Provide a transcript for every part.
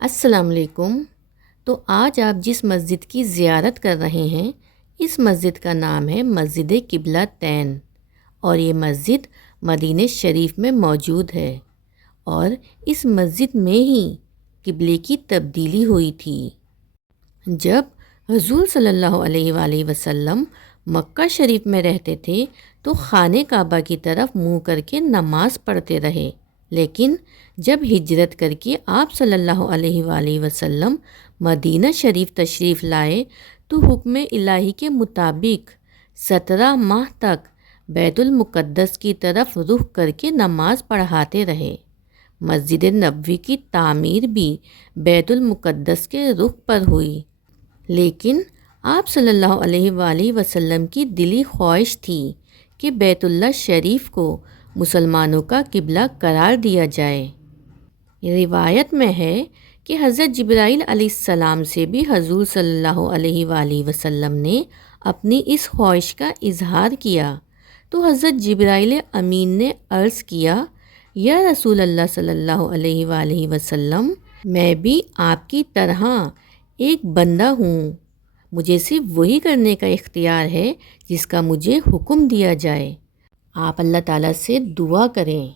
السلام علیکم۔ تو آج آپ جس مسجد کی زیارت کر رہے ہیں اس مسجد کا نام ہے مسجد قبلہ تین، اور یہ مسجد مدینہ شریف میں موجود ہے، اور اس مسجد میں ہی قبلے کی تبدیلی ہوئی تھی۔ جب حضور صلی اللہ علیہ وآلہ وسلم مکہ شریف میں رہتے تھے تو خانہ کعبہ کی طرف منہ کر کے نماز پڑھتے رہے، لیکن جب ہجرت کر کے آپ صلی اللہ علیہ وآلہ وسلم مدینہ شریف تشریف لائے تو حکم الہی کے مطابق 17 ماہ تک بیت المقدس کی طرف رخ کر کے نماز پڑھاتے رہے۔ مسجد نبوی کی تعمیر بھی بیت المقدس کے رخ پر ہوئی، لیکن آپ صلی اللہ علیہ وآلہ وسلم کی دلی خواہش تھی کہ بیت اللہ شریف کو مسلمانوں کا قبلہ قرار دیا جائے۔ روایت میں ہے کہ حضرت جبرائیل علیہ السلام سے بھی حضور صلی اللہ علیہ وآلہ وسلم نے اپنی اس خواہش کا اظہار کیا، تو حضرت جبرائیل امین نے عرض کیا، یا رسول اللہ صلی اللہ علیہ وآلہ وسلم، میں بھی آپ کی طرح ایک بندہ ہوں، مجھے صرف وہی کرنے کا اختیار ہے جس کا مجھے حکم دیا جائے۔ آپ اللہ تعالیٰ سے دعا کریں۔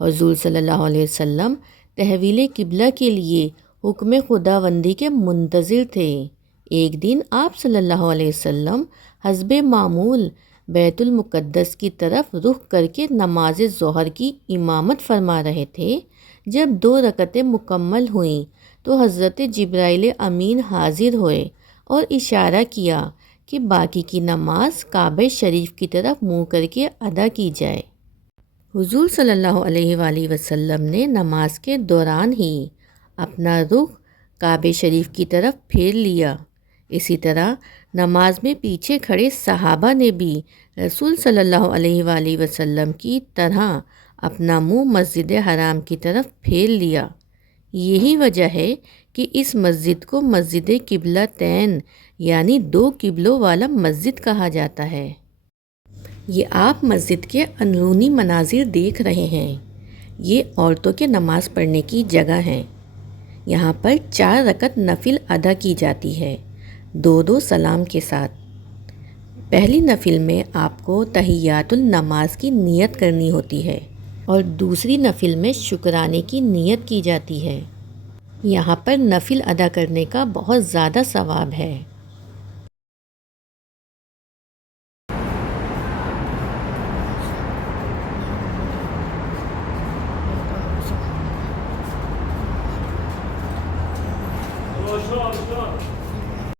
حضور صلی اللہ علیہ وسلم تحویل قبلہ کے لیے حکم خداوندی کے منتظر تھے۔ ایک دن آپ صلی اللہ علیہ وسلم حسب معمول بیت المقدس کی طرف رخ کر کے نماز ظہر کی امامت فرما رہے تھے۔ جب 2 رکعتیں مکمل ہوئیں تو حضرت جبرائیل امین حاضر ہوئے اور اشارہ کیا کہ باقی کی نماز کعبہ شریف کی طرف منہ کر کے ادا کی جائے۔ حضور صلی اللہ علیہ وآلہ وسلم نے نماز کے دوران ہی اپنا رخ کعبہ شریف کی طرف پھیر لیا۔ اسی طرح نماز میں پیچھے کھڑے صحابہ نے بھی رسول صلی اللہ علیہ وآلہ وسلم کی طرح اپنا منہ مسجد حرام کی طرف پھیر لیا۔ یہی وجہ ہے کہ اس مسجد کو مسجد قبلہ تین یعنی 2 قبلوں والا مسجد کہا جاتا ہے۔ یہ آپ مسجد کے اندرونی مناظر دیکھ رہے ہیں۔ یہ عورتوں کے نماز پڑھنے کی جگہ ہے۔ یہاں پر 4 رکعت نفل ادا کی جاتی ہے، 2 سلام کے ساتھ۔ پہلی نفل میں آپ کو تحیات النماز کی نیت کرنی ہوتی ہے، اور دوسری نفل میں شکرانے کی نیت کی جاتی ہے۔ یہاں پر نفل ادا کرنے کا بہت زیادہ ثواب ہے۔